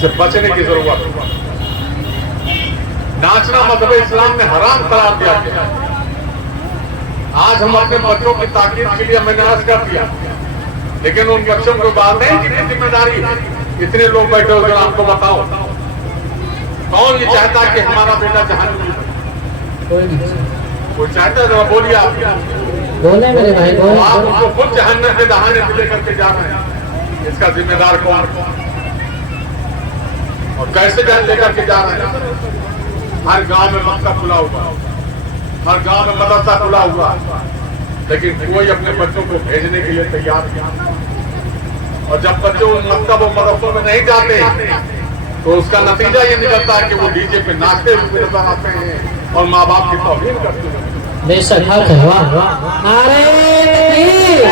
इससे बचने की जरूरत है। नाचना मजहब इस्लाम में हराम करार दिया गया। आज हम अपने बच्चों की ताकीद के लिए मैंने अर्ज कर दिया, लेकिन उन बच्चों को डालने की जिम्मेदारी इतने लोग बैठे हो, आपको बताओ कौन ये चाहता है कि हमारा बेटा जहन्नम में जाए? कोई चाहता है? बोलिए आप, बोले मेरे भाई, बोले। आप उनको खुद जहन्नम के दहाने से लेकर के जा रहे हैं, इसका जिम्मेदार कौन और कैसे जान लेकर के जा रहे हैं? हर गांव में मकतब खुला हुआ, हर गांव में मदरसा खुला हुआ, लेकिन कोई अपने बच्चों को भेजने के लिए तैयार नहीं। और जब बच्चे उन मकतब और मदरसों में नहीं जाते तो उसका नतीजा ये निकलता है कि वो डीजे पे नाचते हुए नजर आते हैं और माँ बाप की तौहीन करते हैं। बेशक हक है। वाह वाह, नारे तकबीर,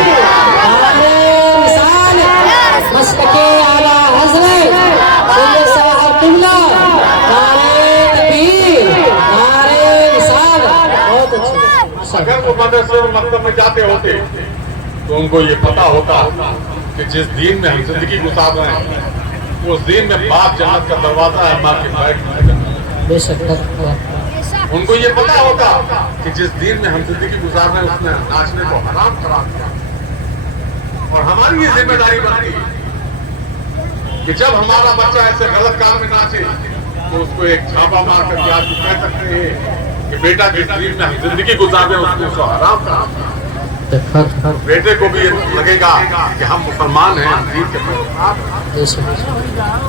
नारे मिसाल, मस्तके आला हज़रत सैयद साहब किबला, नारे तकबीर, नारे मिसाल। बहुत अच्छा। अगर वो मदरसे और मकतब में जाते होते तो उनको ये पता होता कि जिस दिन में हम जिंदगी गुजार रहे हैं उस दिन में बाप जन्नत का दरवाजा है, माँ के पैर। बेशक उनको ये पता होता कि जिस दिन में हम जिंदगी गुजार रहे हैं उसने नाचने को हराम करार दिया। और हमारी ये जिम्मेदारी बनती है कि जब हमारा बच्चा ऐसे गलत काम में नाचे तो उसको एक छापा मार करके आप कह सकते हैं कि बेटा जिस दिन में हम जिंदगी गुजार रहे हैं उसने उसको हराम करार दिया। बेटे को भी लगेगा कि हम मुसलमान हैं, दीन के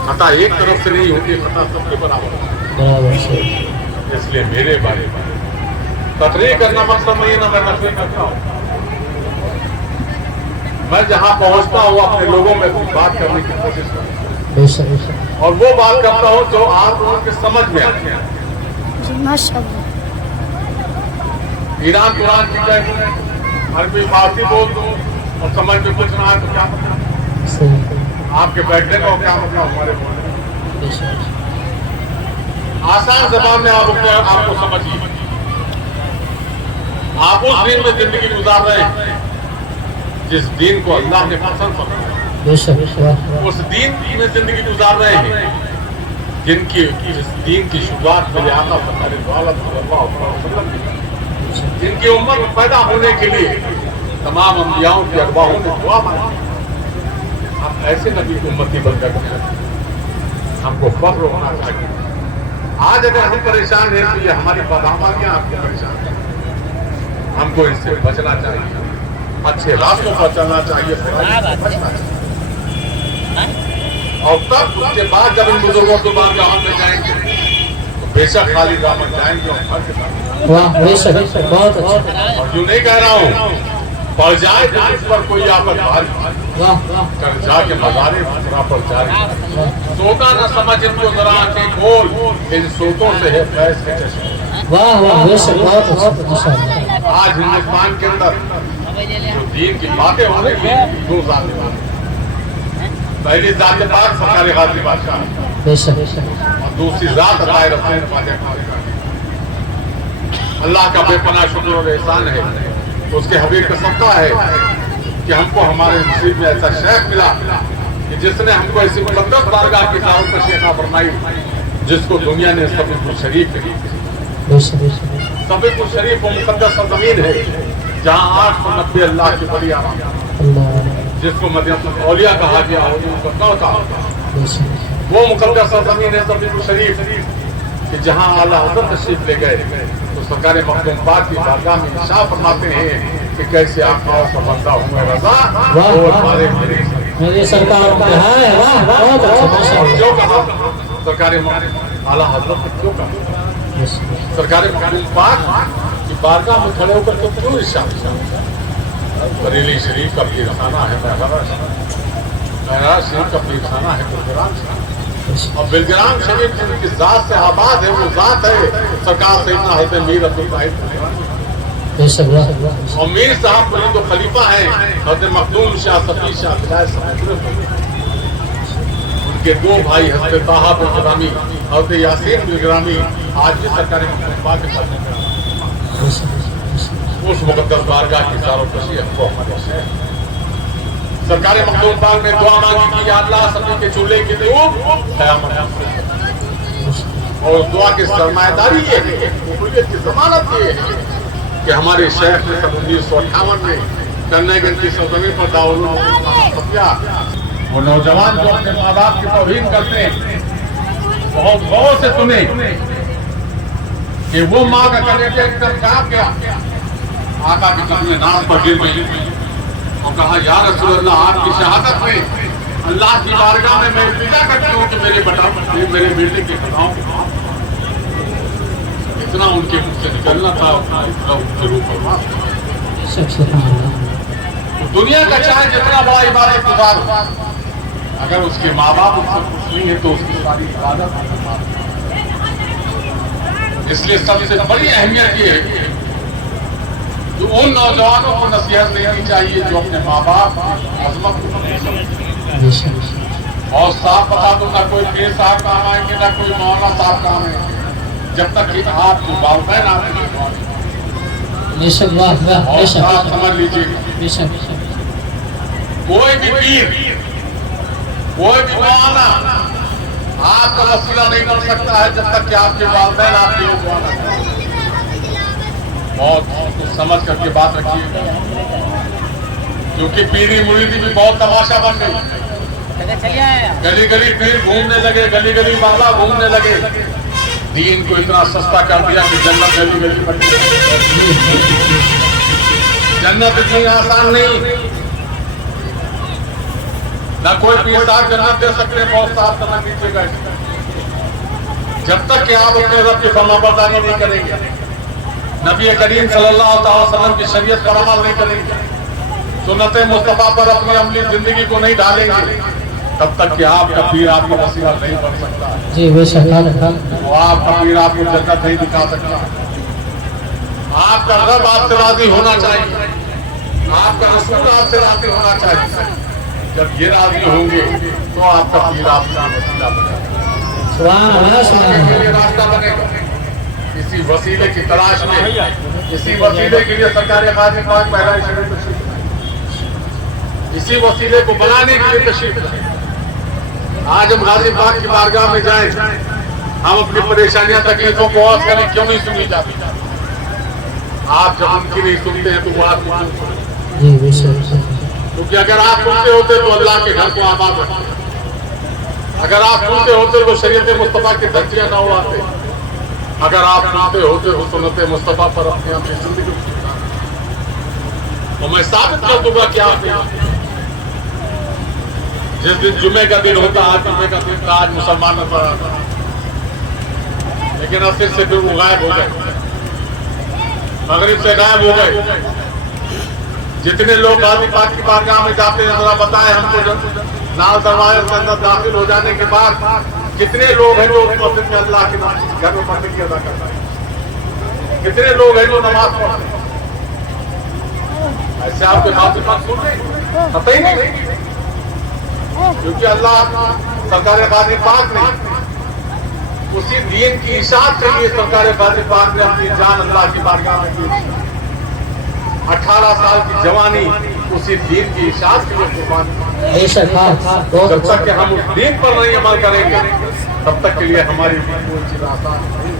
खता एक तरफ से नहीं होती, खता सबके बराबर है। इसलिए मेरे बारे में तकरीर करना मकसद नहीं है ना, मैं तकरीर करता हूँ। मैं जहाँ पहुँचता हूँ अपने लोगों में बात करने की कोशिश करता हूँ और वो बात करता हूँ जो आप लोगों के समझ में आती है। माशाअल्लाह। ईरान कुरान की जय, अरबी फारसी बोल दो और समझ में कुछ ना आए तो क्या मतलब? आपके बैठने का क्या मतलब? हमारे आसान जबान में आप आपको समझिए, आप उस दिन में जिंदगी गुजार रहे हैं जिस दिन को अल्लाह ने पसंद फरमाया। उस दिन में जिंदगी गुजार रहे हैं जिस दिन की शुरुआत मेरे आका जिनकी उम्र पैदा होने के लिए तमाम अंबियाओं की अगवाहों ने दुआ मांगी। हम ऐसे नबी की उम्मती बनकर हमको फख्र होना चाहिए। आज अगर हम परेशान हैं तो ये हमारी बदआमालियां आपको परेशान हैं। हमको इससे बचना चाहिए, अच्छे रास्तों पर चलना चाहिए, बचना चाहिए। और तब उसके बाद जब इन बुजुर्गों के बाद जहां में जाएंगे तो बेशक खाली दामन जाएंगे और हर के साथ। वाह बेशक, बहुत अच्छा। और यूं नहीं कह रहा हूँ पड़ जाए तो इस पर कोई आफत भारी कर जाके मजारे पर जाए। सोता न समझ इनको जरा आंखें खोल, इन सोतों से है फैज के चश्मे। वाह वाह बेशक, बहुत अच्छा। आज हिंदुस्तान के अंदर जो दीन की बातें हो रही है दो जात, पहली जात पाक सरकार गाजी बादशाह और दूसरी जात अताए रसूल। अल्लाह का बेपनाह शुक्र और एहसान है, उसके हबीब का सदका है कि हमको हमारे नसीब में ऐसा शेख मिला कि जिसने हमको ऐसी मुकद्दस बारगाह की दावत पर शेखा फरमाई जिसको दुनिया ने सबीकुल शरीफ कही। सबीकुल शरीफ वो मुकद्दस जमीन है जहाँ 890 अल्लाह की बड़ी आराम, जिसको मदीनतुल औलिया कहा गया हो, वो मुकद्दस जमीन है सबीकुल शरीफ कि जहाँ आला हज़रत तशरीफ ले गए तो सरकार मखदूम पाक की बारगाह में इंशाअ फरमाते हैं कि कैसे आप का बंदा हुए रज़ा और हमारे मेरे सरकार है। वाह बहुत अच्छा। क्यों कहा सरकार आला हज़रत ने, क्यों कहा सरकार मखदूम पाक की बारगाह में खड़े होकर के क्यों इरशाद? बरेली शरीफ का पीरखाना है, महराज शरीफ का पीरखाना है गुलगिराम शरीफ, और बिलगिराम शरीफ जिनकी जात से आबाद है वो जात है सरकार सैयदना हज़रत मीर अब्दुल वाहिद। और मीर साहब बड़ी तो खलीफा है हज़रत मखदूम शाह सफी शाह बिलाय साहब। उनके दो भाई हज़रत ताहा बिलगिरामी, हज़रत यासीन बिलगिरामी आज भी सरकार मखदूम पाक के साथ उस मुकद्दस बारगाह की ज़ारो कशी हमको हमारे سرکار مخدوم پاک نے دعا مانگی کہ یا اللہ سبھی کے چولہے کی دھوپ قیامت اور اس دعا کی سرمایہ داری یہ ہے، قبولیت کی ضمانت یہ ہے کہ ہمارے شیخ نے 1958 میں کنائی گنج کی سرزمین پر وہ نوجوان جو اپنے ماں باپ کی توہین کرتے ہیں بہت غور سے سنیں کہ وہ ماں کا کلیجہ ایک دم کانپ گیا، آقا کی قدمِ ناز پر گر گئی اور کہا یا رسول اللہ آپ کی شہادت میں اللہ کی بارگاہ میں التجا کرتی ہوں کہ میرے بیٹے کے خطاؤں کو معاف کرو۔ اتنا ان کے منہ سے نکلنا تھا اتنا ان کے روح پر معاف کرو۔ دنیا کا چاہے جتنا بڑا عبادت گزار ہو، اگر اس کے ماں باپ اس سے خوش نہیں ہے تو اس کی ساری عبادت معاف کرو۔ اس لیے سب سے بڑی اہمیت یہ ہے کہ ان نوجوانوں کو نصیحت دینی چاہیے جو اپنے ماں باپ کی عظمت کو اور صاحب بتا دوں نہ کوئی پیر صاحب کام آئیں گے نہ کوئی مولانا صاحب کام آئیں گے جب تک کہ آپ جو والدین آپ اور صاحب سمجھ لیجیے کوئی بھی پیر کوئی بھی مولانا آپ کا وسیلہ نہیں بن سکتا ہے جب تک کہ آپ کے والدین آپ کے مولانا بہت کچھ سمجھ کر کے بات رکھیے کیونکہ پیری مریدی بھی بہت تماشا بن گئی، گلی گلی پیر گھومنے لگے، گلی گلی بالا گھومنے لگے، دین کو اتنا سستا کر دیا کہ جنت گلی گلی بن گئی۔ جنت اتنی آسان نہیں، نہ کوئی پیر صاحب جنت دے سکتے، بہت صاحب جنت نیچے گئے جب تک کہ آپ اپنے رب کی فرما برداری نہیں کریں گے، نبی کریم صلی اللہ علیہ وسلم کی شریعت پر عمل نہیں کریں گے، سنت مصطفیٰ پر اپنی عملی زندگی کو نہیں ڈالیں گے، تب تک کہ آپ کا پیر آپ کا وسیلہ نہیں بن سکتا جی بے شک وہ آپ کا پیر آپ کو جنت نہیں دکھا سکتا۔ آپ کا رب آپ سے راضی ہونا چاہیے، آپ کا رسول آپ سے راضی ہونا چاہیے، جب یہ راضی ہوں گے تو آپ کا پیر آپ کا وسیلہ بنے گا، راستہ بنے گا۔ اسی وسیلے کی تلاش میں اسی وسیلے کے لیے سرکار غازی پاک پیدائش شریف تشریف لائے، اسی وسیلے کو بنانے کے لیے تشریف لائے۔ آج ہم غازی پاک کی بارگاہ میں جائیں، ہم اپنی پریشانیاں تکلیفوں کو عرض کریں، کیوں نہیں سنی جاتی؟ آپ جب ان کی نہیں سنتے ہیں تو وہ آپ کو کیونکہ اگر آپ سنتے ہوتے تو اللہ کے گھر کو آباد رکھتے، اگر آپ سنتے ہوتے تو شریعت مصطفیٰ کی دھجیاں نہ اڑاتے، اگر آپ سنتے ہوتے تو سنت مصطفیٰ پر اپنی اپنی زندگی تو میں ثابت کر دوں گا کہ آپ جس دن جمعے کا دن ہوتا آج جمعے کا دن تھا، آج مسلمان نظر آتا، لیکن اثر سے پھر وہ غائب ہو گئے، مغرب سے غائب ہو گئے۔ جتنے لوگ غازی پاک کی بارگاہ میں جاتے ہیں ذرا بتائیں ہم کو، لال دروازے کے اندر داخل ہو جانے کے بعد کتنے لوگ ہیں جو اس مسجد میں اللہ کے گھر میں بندگی ادا کرتے ہیں؟ کتنے لوگ ہیں جو نماز پڑھتے ہیں؟ ایسے آپ کے غازی پاک سن رہے پتہ ہی نہیں، کیونکہ اللہ سرکار غازی پاک نے اسی دین کی اشاعت کے لیے سرکار غازی پاک نے اپنی جان اللہ کی بارگاہ میں دی۔ 18 سال کی جوانی اسی دین کی اشاعت کے لیے قربان کی۔ جب تک کہ ہم اس دین پر نہیں عمل کریں گے تب تک کے لیے ہماری کوئی چیز آسان نہیں۔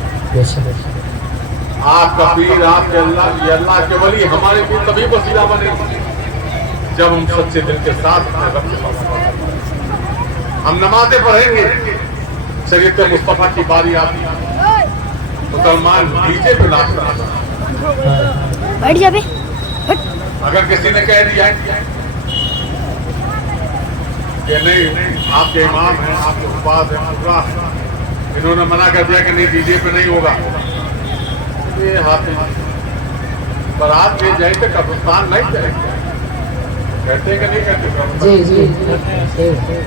آپ کا پیر، آپ کے اللہ، یہ اللہ کے ولی ہمارے لیے تبھی وسیلہ بنے گی جب ہم سچے دل کے ساتھ اپنے رب کے پاس ہم نمازیں پڑھیں گے، شریعت مصطفیٰ کی باری آتی ہے، مسلمان ڈیجے پہ ناچ رہا ہے۔ اگر کسی نے کہہ دیا کہ نہیں آپ کے امام ہیں، آپ کے استاد ہیں، اللہ انہوں نے منع کر دیا کہ نہیں ڈی جے پہ نہیں ہوگا، یہ ہاتھ برات لے جائیں تو قبرستان نہیں جائیں گے، کہتے ہیں کہ نہیں کہتے؟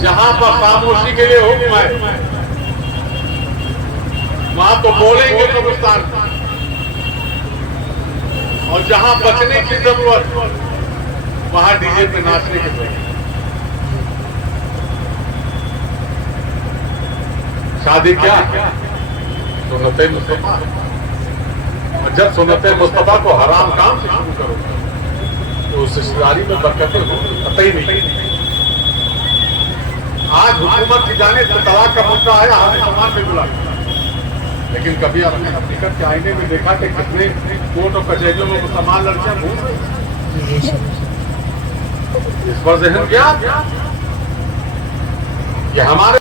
جہاں پر خاموشی کے لیے حکم ہے وہاں تو بولیں گے قبرستان، اور جہاں بچنے کی ضرورت وہاں ڈی جے پہ ناچنے کی ضرورت۔ شادی کیا سنت مصطفیٰ، اور جب سنت مصطفیٰ کو حرام کام سے شروع کرو तो उस रिश्तेदारी में बरकतें हो कतई नहीं। आज हुकूमत की जाने से तलाक का मुद्दा आया, हमें सामान में मिला, लेकिन कभी आपने हकीकत के आईने में देखा कि कितने कोर्ट और कचहरियों में मुसलमान लड़कियां घूम रही? इस पर ज़हन क्या कि हमारे